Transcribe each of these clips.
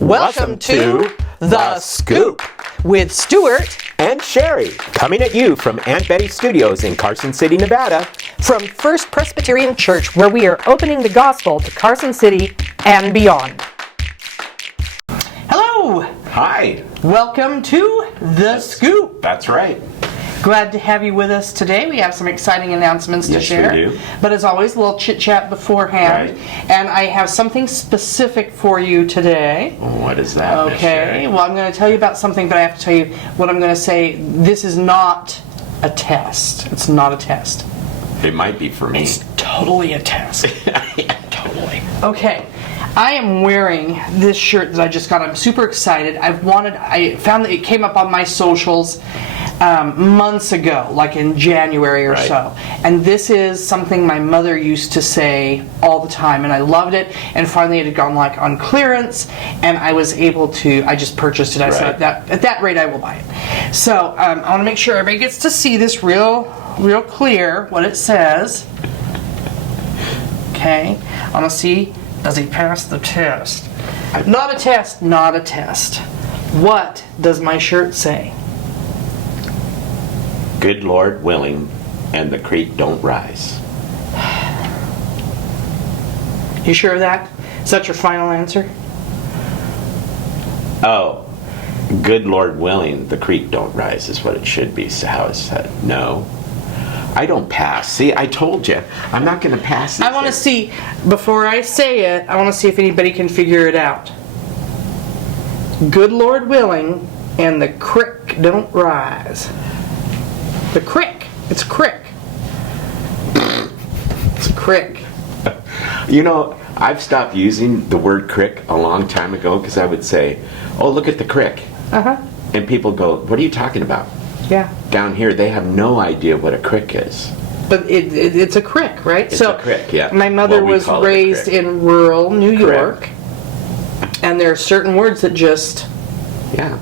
Welcome to The Scoop with Stuart and Sherry, coming at you from Aunt Betty Studios in Carson City, Nevada. From First Presbyterian Church, where we are opening the gospel to Carson City and beyond. Hello! Hi. Welcome to The Scoop. That's right. Glad to have you with us today. We have some exciting announcements to share. Yes, we do. But as always, a little chit-chat beforehand. Right. And I have something specific for you today. What is that, Miss Okay, Sherry? well, I'm going to tell you about something, but I have to tell you what I'm going to say. This is not a test. It's not a test. It might be for me. It's totally a test. Totally. Okay. I am wearing this shirt that I just got. I'm super excited. I found that it came up on my socials months ago, like in January or so. And this is something my mother used to say all the time, and I loved it. And finally it had gone like on clearance, and I was able to, I just purchased it. I said, at that rate I will buy it. So I want to make sure everybody gets to see this real clear, what it says. Okay, I want to see, does he pass the test? Not a test, not a test. What does my shirt say? Good Lord willing, and the creek don't rise. You sure of that? Is that your final answer? Oh, good Lord willing, the creek don't rise is what it should be, so how it's said. No. I don't pass. See, I told you. I'm not going to pass it. I want to see, before I say it, I want to see if anybody can figure it out. Good Lord willing, and the creek don't rise. The crick. It's a crick. It's a crick. You know, I've stopped using the word crick a long time ago because I would say, oh, look at the crick. Uh-huh. And people go, what are you talking about? Yeah. Down here, they have no idea what a crick is. But it's a crick, right? It's a crick, yeah. My mother was call it a raised crick. in rural New York. Correct. And there are certain words that just, Yeah.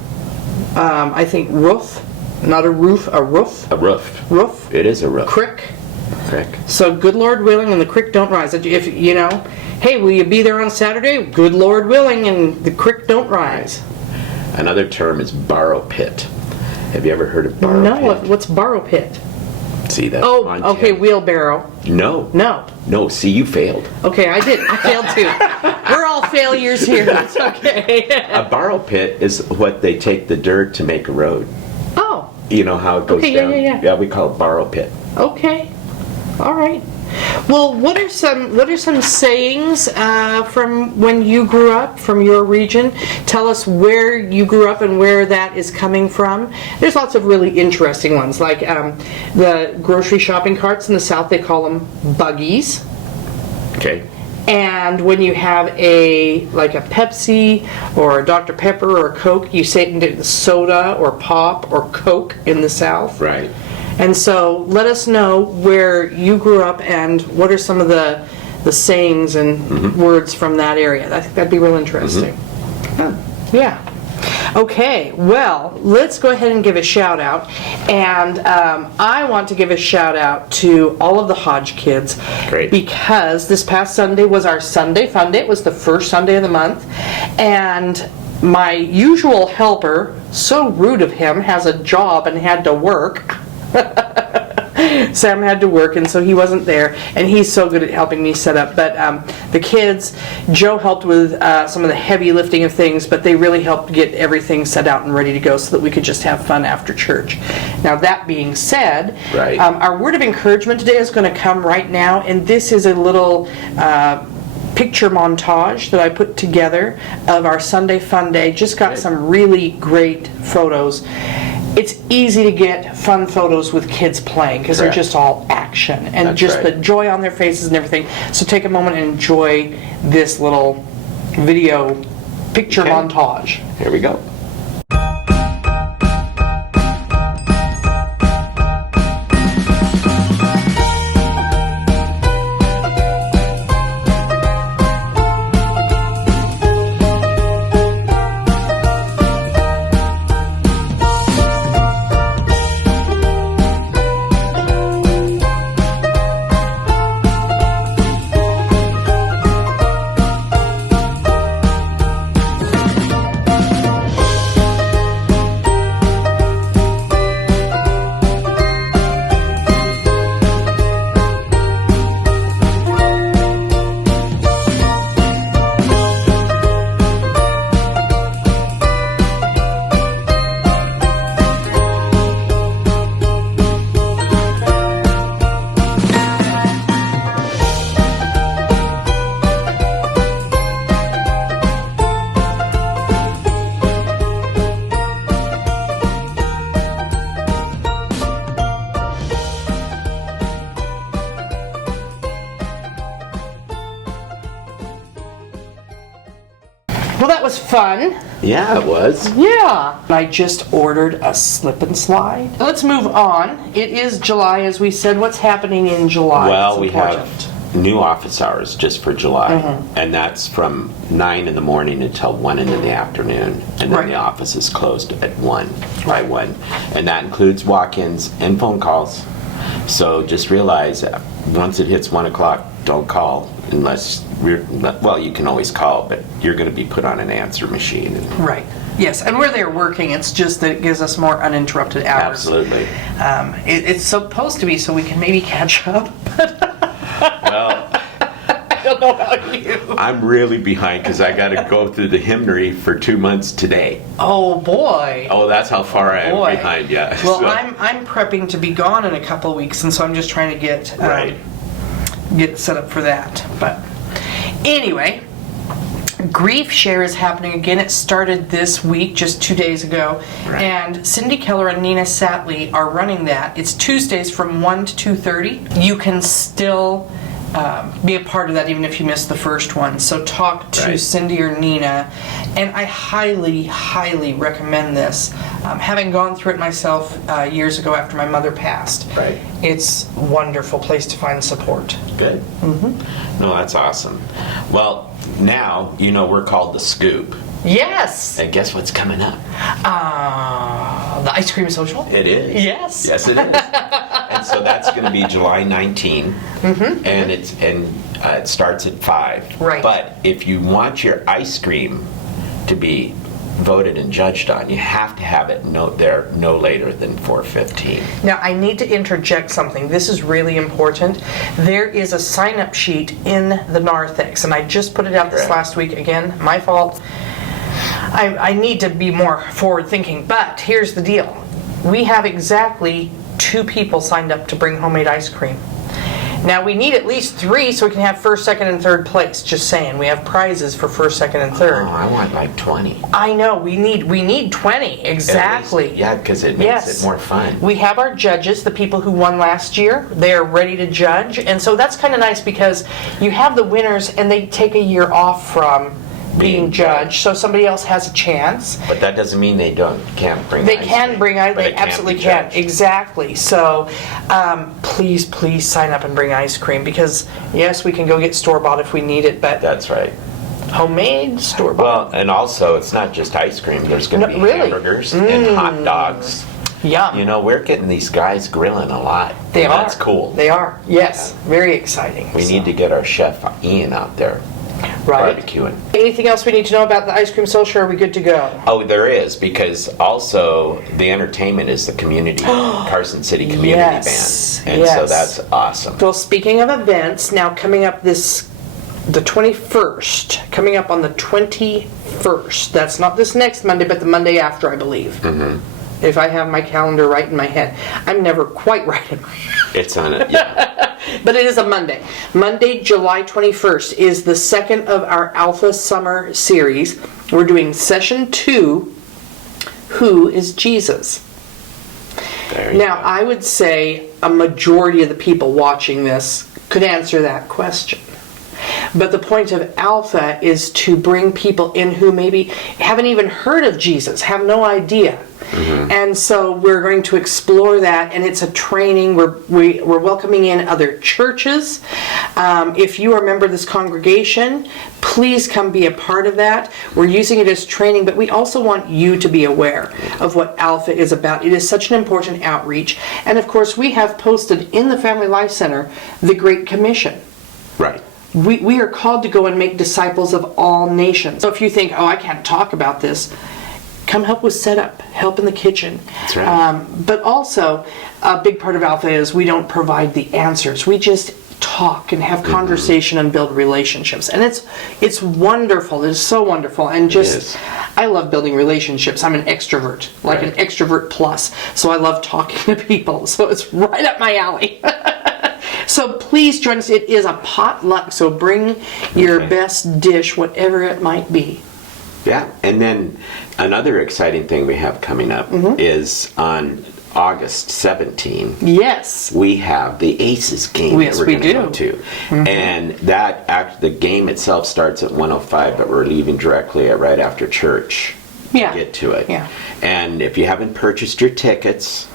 I think roof, not a roof, a roof. A roof. Roof. It is a roof. Crick. Crick. So good Lord willing and the creek don't rise. If you know, hey, will you be there on Saturday? Good Lord willing and the creek don't rise. Another term is borrow pit. Have you ever heard of borrow pit? No, what's borrow pit? See that? Oh, okay, wheelbarrow. No. No, see, you failed. Okay, I did. I failed too. We're all failures here. It's okay. A borrow pit is what they take the dirt to make a road. Oh. You know how it goes down? Yeah. Yeah, we call it borrow pit. Okay. All right. Well, what are some sayings from when you grew up, from your region? Tell us where you grew up and where that is coming from. There's lots of really interesting ones, like the grocery shopping carts in the South, they call them buggies. Okay. And when you have a Pepsi or a Dr. Pepper or a Coke, you say it in soda or pop or Coke in the South. Right. And so let us know where you grew up and what are some of the sayings and words from that area. I think that'd be real interesting. Yeah. Okay, well, let's go ahead and give a shout out. And I want to give a shout out to all of the Hodge kids. Great. Because this past Sunday was our Sunday Fun Day. It was the first Sunday of the month. And my usual helper, so rude of him, has a job and had to work. Sam had to work, and so he wasn't there, and he's so good at helping me set up. But the kids, Joe helped with some of the heavy lifting of things, but they really helped get everything set out and ready to go so that we could just have fun after church. Now, that being said, right. Our word of encouragement today is going to come right now, and this is a little picture montage that I put together of our Sunday Fun Day. Just got some really great photos. It's easy to get fun photos with kids playing because they're just all action and the joy on their faces and everything. So take a moment and enjoy this little video picture montage. Here we go. fun. Yeah, it was. Yeah. I just ordered a slip and slide. Let's move on. It is July, as we said. What's happening in July? Well, that's we important? have new office hours just for July, and that's from 9 in the morning until 1 in the afternoon, and then Right. the office is closed at 1, by 1. And that includes walk-ins and phone calls. So just realize that once it hits 1 o'clock, don't call unless well, you can always call, but you're going to be put on an answer machine. Right. Yes, and we're there working. It's just that it gives us more uninterrupted hours. Absolutely. It's supposed to be so we can maybe catch up. Well, I don't know about you. I'm really behind because I got to go through the hymnary for 2 months today. Oh boy. Oh, that's how far I am Boy. behind, yeah. Well, So- I'm prepping to be gone in a couple of weeks, and so I'm just trying to get Right. get set up for that. But anyway, Grief Share is happening again. It started this week, just 2 days ago, Right. and Cindy Keller and Nina Satley are running that. It's Tuesdays from 1 to 2:30. You can still be a part of that even if you missed the first one. So talk to Right. Cindy or Nina, and I highly, highly recommend this. Having gone through it myself years ago after my mother passed, Right. it's a wonderful place to find support. Good. No, that's awesome. Well, now, you know, we're called The Scoop. Yes! And guess what's coming up? The ice cream social? It is. Yes. Yes, it is. And so that's going to be July 19, and it starts at 5. Right. But if you want your ice cream to be voted and judged on, you have to have it there no later than 4:15. Now, I need to interject something. This is really important. There is a sign-up sheet in the narthex, and I just put it out this Right. last week. Again, my fault. I need to be more forward-thinking, but here's the deal. We have exactly 2 people signed up to bring homemade ice cream. Now, we need at least 3 so we can have first, second, and third place. Just saying. We have prizes for first, second, and third. Oh, I want like 20. I know. We need 20. Exactly. At least, yeah, because it makes it more fun. We have our judges, the people who won last year. They're ready to judge. And so that's kind of nice because you have the winners and they take a year off from being judged, so somebody else has a chance. But that doesn't mean they can't bring They ice can cream, bring ice, but they it can't absolutely be can. judged. Exactly. So please sign up and bring ice cream because, yes, we can go get store-bought if we need it, but That's right. homemade, store-bought. Well, and also, it's not just ice cream. There's going to No, be really? hamburgers and hot dogs. Yum. You know, we're getting these guys grilling a lot. They and are. That's cool. They are. Yes. Very exciting. We need to get our chef Ian out there right. barbecuing. Anything else we need to know about the ice cream social? Or are we good to go? Oh, there is, because also the entertainment is the community, Carson City Community Yes, Band. And so yes. that's awesome. Well, speaking of events, now coming up the 21st, coming up on the 21st. That's not this next Monday, but the Monday after, I believe. If I have my calendar right in my head. I'm never quite right in my head. It's on it, yeah. But it is a Monday. Monday, July 21st is the second of our Alpha Summer series. We're doing session 2, Who is Jesus? There you Now, go. I would say a majority of the people watching this could answer that question. But the point of Alpha is to bring people in who maybe haven't even heard of Jesus, have no idea. And so we're going to explore that, and it's a training. We're welcoming in other churches. If you are a member of this congregation, please come be a part of that. We're using it as training, but we also want you to be aware of what Alpha is about. It is such an important outreach. And of course, we have posted in the Family Life Center the Great Commission. Right. We are called to go and make disciples of all nations. So if you think, oh, I can't talk about this, come help with setup, help in the kitchen. That's right. But also, a big part of Alpha is we don't provide the answers. We just talk and have conversation and build relationships. And it's wonderful. It is so wonderful. And is. I love building relationships. I'm an extrovert, like an extrovert plus. So I love talking to people. So it's right up my alley. So please join us. It is a potluck. So bring your best dish, whatever it might be. Yeah, and then another exciting thing we have coming up is on August 17, Yes. we have the Aces game Yes, that we're we going to do. go to. And the game itself starts at 1:05, but we're leaving directly right after church Yeah. to get to it. Yeah. And if you haven't purchased your tickets,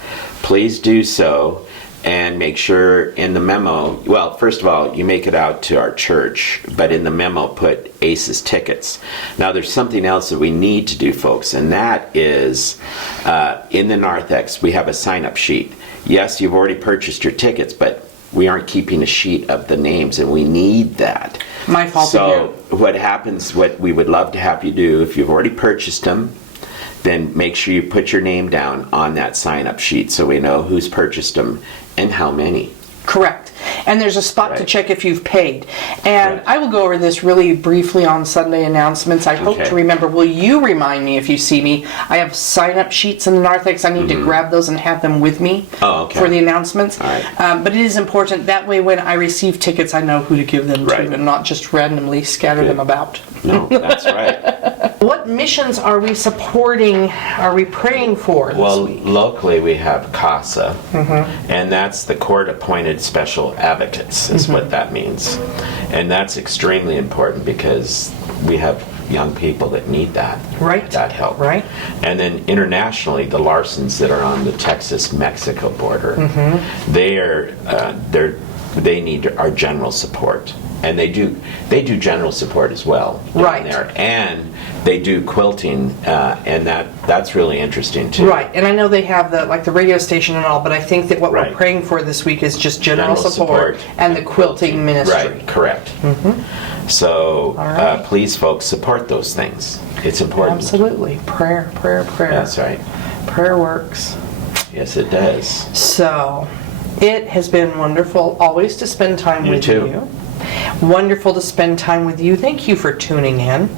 please do so. And make sure in the memo, well, first of all, you make it out to our church, but in the memo put Aces tickets. Now there's something else that we need to do, folks, and that is in the Narthex, we have a sign-up sheet. Yes, you've already purchased your tickets, but we aren't keeping a sheet of the names, and we need that. My fault So what happens, what we would love to have you do, if you've already purchased them, then make sure you put your name down on that sign-up sheet so we know who's purchased them and how many. Correct. And there's a spot to Right. check if you've paid. And Right. I will go over this really briefly on Sunday announcements. I hope Okay. to remember. Will you remind me if you see me? I have sign-up sheets in the Narthex. I need to grab those and have them with me Oh, okay. for the announcements. All right. But it is important. That way when I receive tickets, I know who to give them Right. to and not just randomly scatter Good. them about. No, that's right. What missions are we supporting, are we praying for this Well, week? locally we have CASA, and that's the Court-Appointed Special Advocates, is what that means. And that's extremely important because we have young people that need that, Right. that help. Right. And then internationally, the Larsons that are on the Texas-Mexico border, they need our general support. And they do general support as well down Right. there. And they do quilting, and that's really interesting too. Right, and I know they have the radio station and all, but I think that what we're Right. praying for this week is just general support and the quilting ministry. Right, correct. So All right. please, folks, support those things. It's important. Absolutely. Prayer. That's right. Prayer works. Yes, it does. So, it has been wonderful always to spend time You with too. you. Wonderful to spend time with you. Thank you for tuning in.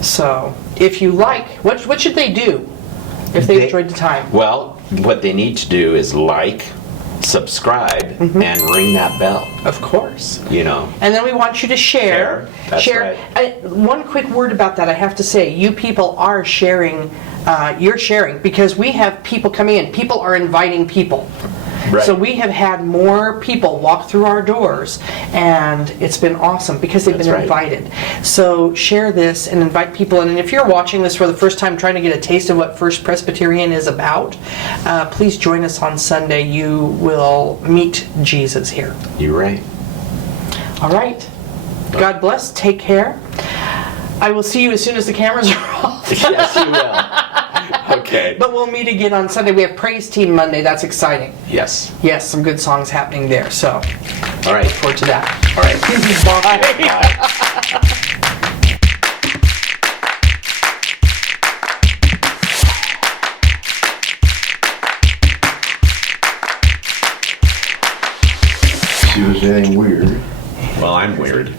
So, if you like, what should they do if they enjoyed the time? Well, what they need to do is subscribe, and ring that bell. Of course. You know. And then we want you to share. That's right. One quick word about that I have to say. You people are sharing. You're sharing because we have people coming in. People are inviting people. Right. So we have had more people walk through our doors, and it's been awesome because they've been That's right. invited. So share this and invite people in. And if you're watching this for the first time, trying to get a taste of what First Presbyterian is about, please join us on Sunday. You will meet Jesus here. You're right. All right. God bless. Take care. I will see you as soon as the cameras are off. Yes, you will. Okay. But we'll meet again on Sunday. We have Praise Team Monday. That's exciting. Yes. Yes, some good songs happening there. So, All right. look forward to that. All right. See if there's anything weird. Well, I'm weird.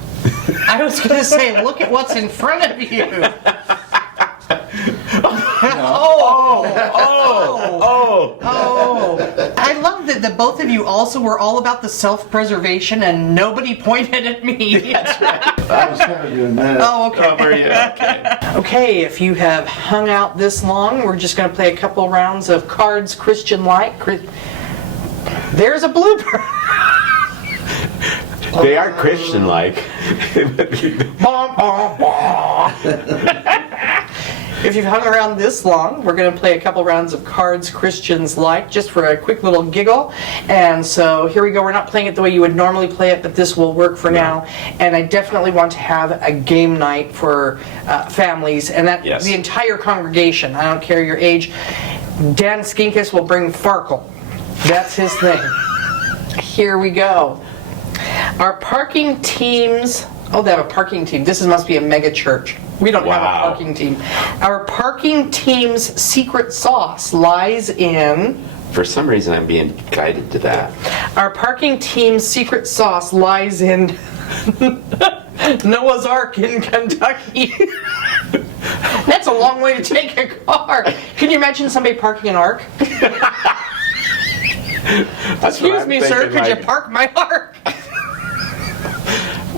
I was going to say, look at what's in front of you. Oh, I love that the both of you also were all about the self-preservation and nobody pointed at me. That's right. I was kind of doing that. Oh, okay. Were you? Okay. Okay, if you have hung out this long, we're just going to play a couple rounds of cards Christian-like. There's a blooper. They are Christian-like. Bom, bom, bom. If you've hung around this long, we're going to play a couple rounds of cards Christians like, just for a quick little giggle. And so here we go. We're not playing it the way you would normally play it, but this will work for now. And I definitely want to have a game night for families, and that Yes. the entire congregation. I don't care your age. Dan Skinkus will bring Farkle. That's his thing. Here we go. Our parking teams. Oh, they have a parking team. This must be a mega church. We don't have a Wow. parking team. Our parking team's secret sauce lies in... For some reason, I'm being guided to that. Our parking team's secret sauce lies in Noah's Ark in Kentucky. That's a long way to take a car. Can you imagine somebody parking an Ark? That's what Excuse I'm me, sir, thinking, could you like, park my Ark?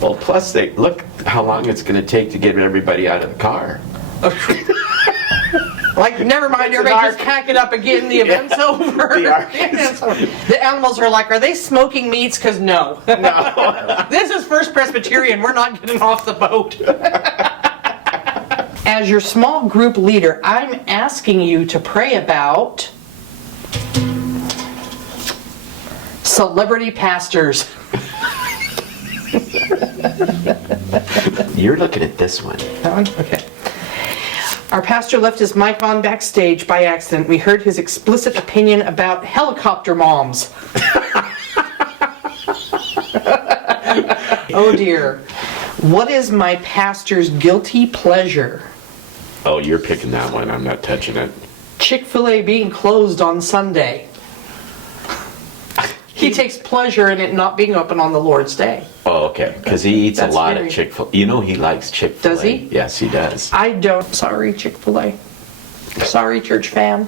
Well, plus, look how long it's going to take to get everybody out of the car. Like, never mind, It's an everybody just ark. pack it up again, the event's over. The ark The event's over. The animals are like, are they smoking meats? Because no. No. This is First Presbyterian, we're not getting off the boat. As your small group leader, I'm asking you to pray about celebrity pastors. You're looking at this one. That one? Okay. Our pastor left his mic on backstage by accident. We heard his explicit opinion about helicopter moms. Oh dear. What is my pastor's guilty pleasure? Oh, you're picking that one. I'm not touching it. Chick-fil-A being closed on Sunday. He takes pleasure in it not being open on the Lord's Day. Oh, okay. Because he eats That's a lot very- of Chick-fil-A. You know he likes Chick-fil-A. Does he? Yes, he does. I don't. Sorry, Chick-fil-A. Sorry, church fam.